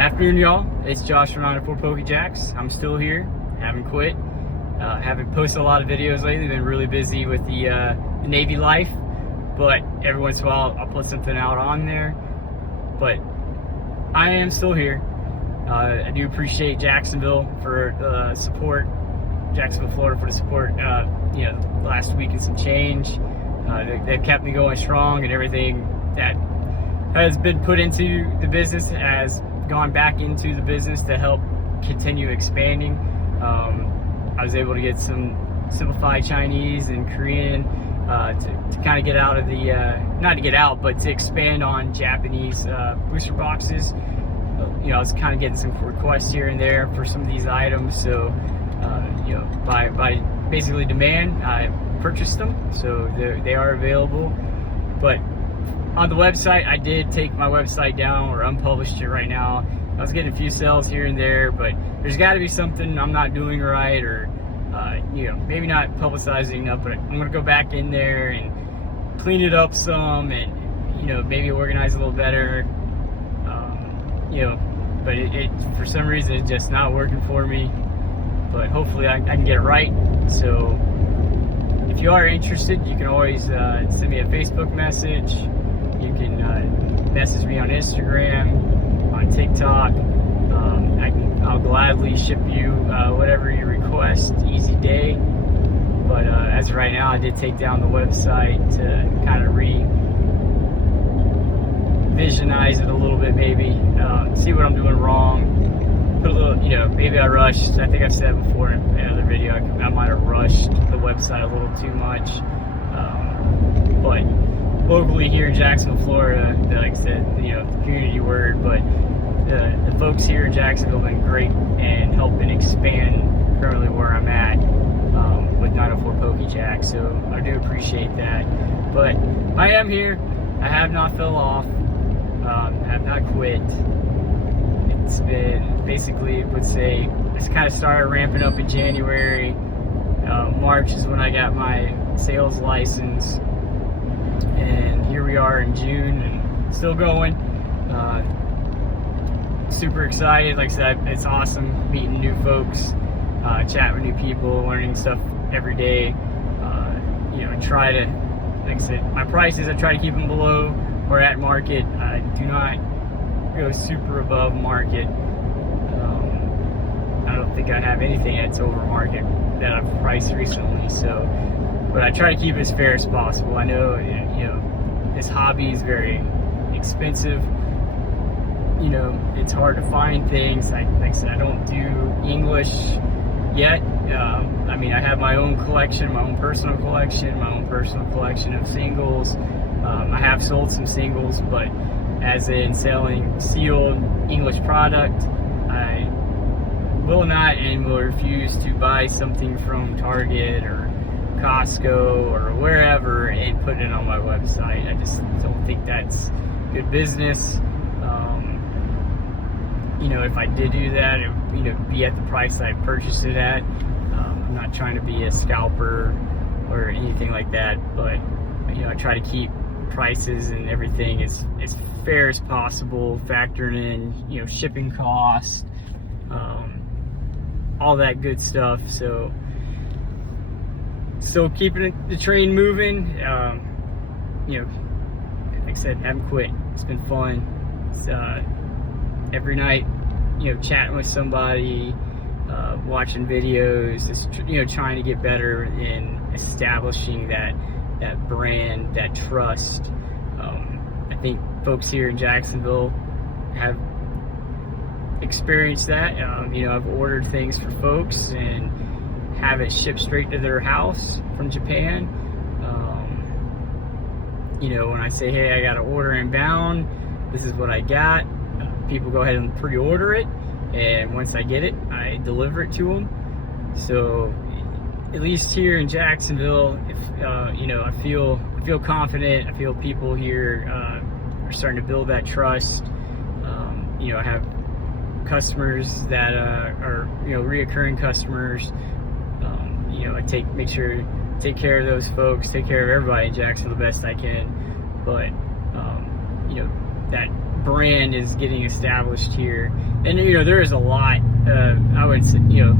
Afternoon, y'all. It's Josh from 904PokeJax. I'm still here, haven't quit. Haven't posted a lot of videos lately, been really busy with the Navy life, but every once in a while I'll put something out on there. But I am still here. I do appreciate Jacksonville for the support, Jacksonville, Florida for the support, last week and some change. They've kept me going strong, and everything that has been put into the business has gone back into the business to help continue expanding. I was able to get some Simplified Chinese and Korean to kind of get out of the, not to get out, but to expand on Japanese booster boxes. I was kind of getting some requests here and there for some of these items, so by basically demand, I purchased them, so they are available. But on the website, I did take my website down, or unpublished it right now. I was getting a few sales here and there, but there's got to be something I'm not doing right, or maybe not publicizing enough. But I'm gonna go back in there and clean it up some, and maybe organize a little better. But it for some reason it's just not working for me. But hopefully I can get it right. So if you are interested, you can always send me a Facebook message. You can message me on Instagram, on TikTok. I'll gladly ship you whatever you request, easy day. But as of right now, I did take down the website to kind of revisionize it a little bit, maybe see what I'm doing wrong. Put a little, maybe I rushed. I think I've said before in another video, I might have rushed the website a little too much. But locally here in Jacksonville, Florida, like I said, the community word, but the folks here in Jacksonville have been great and helping expand currently where I'm at with 904PokeJax, so I do appreciate that. But I am here. I have not fell off. I have not quit. It's been basically, it's kind of started ramping up in January. March is when I got my sales license, and here we are in June and still going. Super excited. Like I said, it's awesome meeting new folks, chatting with new people, learning stuff every day. Try to, like I said, my prices, I try to keep them below or at market. I do not go super above market. I don't think I have anything that's over market that I've priced recently. So, but I try to keep it as fair as possible. I know, this hobby is very expensive. It's hard to find things. Like I said, I don't do English yet. I have my own collection, my own personal collection of singles. I have sold some singles, but as in selling sealed English product, I will not and will refuse to buy something from Target or Costco or wherever and put it on my website. I just don't think that's good business. If I did do that, it would be at the price I purchased it at. I'm not trying to be a scalper or anything like that, but I try to keep prices and everything as fair as possible, factoring in shipping costs, all that good stuff. So still keeping the train moving. Like I said, haven't quit. It's been fun. It's, every night, chatting with somebody, watching videos, just trying to get better in establishing that brand, that trust. I think folks here in Jacksonville have experienced that. I've ordered things for folks and have it shipped straight to their house from Japan. When I say, hey, I got an order inbound, this is what I got, people go ahead and pre-order it, and once I get it, I deliver it to them. So at least here in Jacksonville, if I feel confident. I feel people here are starting to build that trust. I have customers that are reoccurring customers. I make sure to take care of those folks, take care of everybody in Jacksonville the best I can. But that brand is getting established here. And you know, there is a lot, I would say, you know,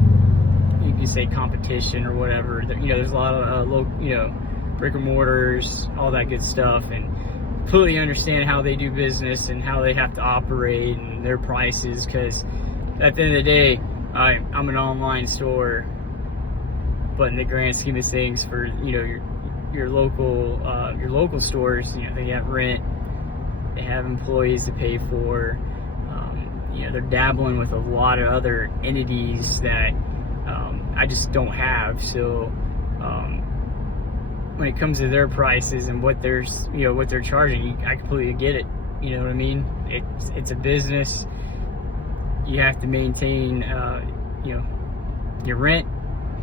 you can say competition or whatever. You know, there's a lot of local, you know, brick and mortars, all that good stuff, and completely understand how they do business and how they have to operate and their prices, because at the end of the day, I'm an online store, but in the grand scheme of things, for, you know, your local stores, you know, they have rent, they have employees to pay for, you know, they're dabbling with a lot of other entities that I just don't have. So when it comes to their prices and what they're, you know, what they're charging, I completely get it. You know what I mean? It's a business. You have to maintain, you know, your rent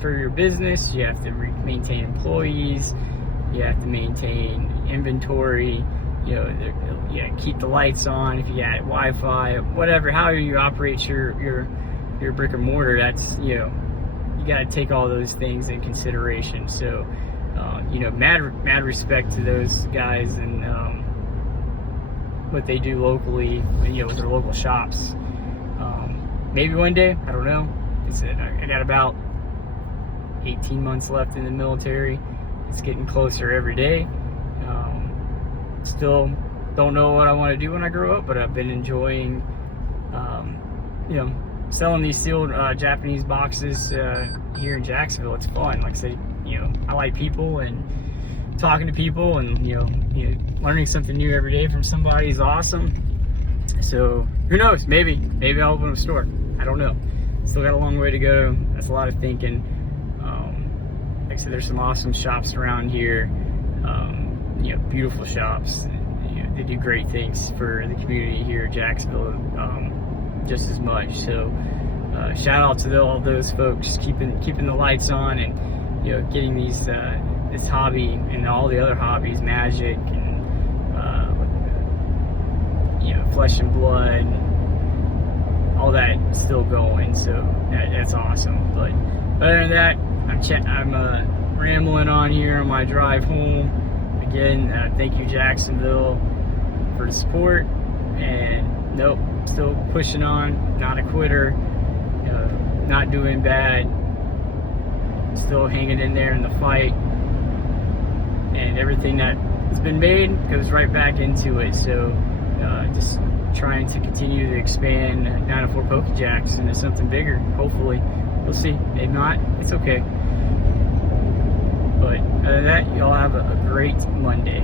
for your business. You have to maintain employees. You have to maintain inventory. You know, yeah, keep the lights on if you got Wi-Fi, whatever. However you operate your brick and mortar, that's, you know, you got to take all those things in consideration. So, you know, mad respect to those guys and what they do locally, you know, with their local shops. Maybe one day, I don't know. I got about 18 months left in the military. It's getting closer every day. Still don't know what I want to do when I grow up, but I've been enjoying, you know, selling these sealed Japanese boxes here in Jacksonville. It's fun. Like I say, you know, I like people and talking to people, and you know, learning something new every day from somebody is awesome. So who knows? Maybe I'll open a store. I don't know. Still got a long way to go. That's a lot of thinking. Like I said, there's some awesome shops around here. You know, beautiful shops. You know, they do great things for the community here in Jacksonville, just as much. So shout out to all those folks keeping the lights on, and you know, getting these this hobby and all the other hobbies, magic and you know, flesh and blood, all that still going. So that's awesome. But other than that, I'm rambling on here on my drive home. Again, thank you, Jacksonville, for the support. And nope, still pushing on, not a quitter, not doing bad, still hanging in there in the fight. And everything that has been made goes right back into it. So just trying to continue to expand 904PokeJax into something bigger, hopefully. We'll see. If not, it's okay. But other than that, y'all have a great Monday.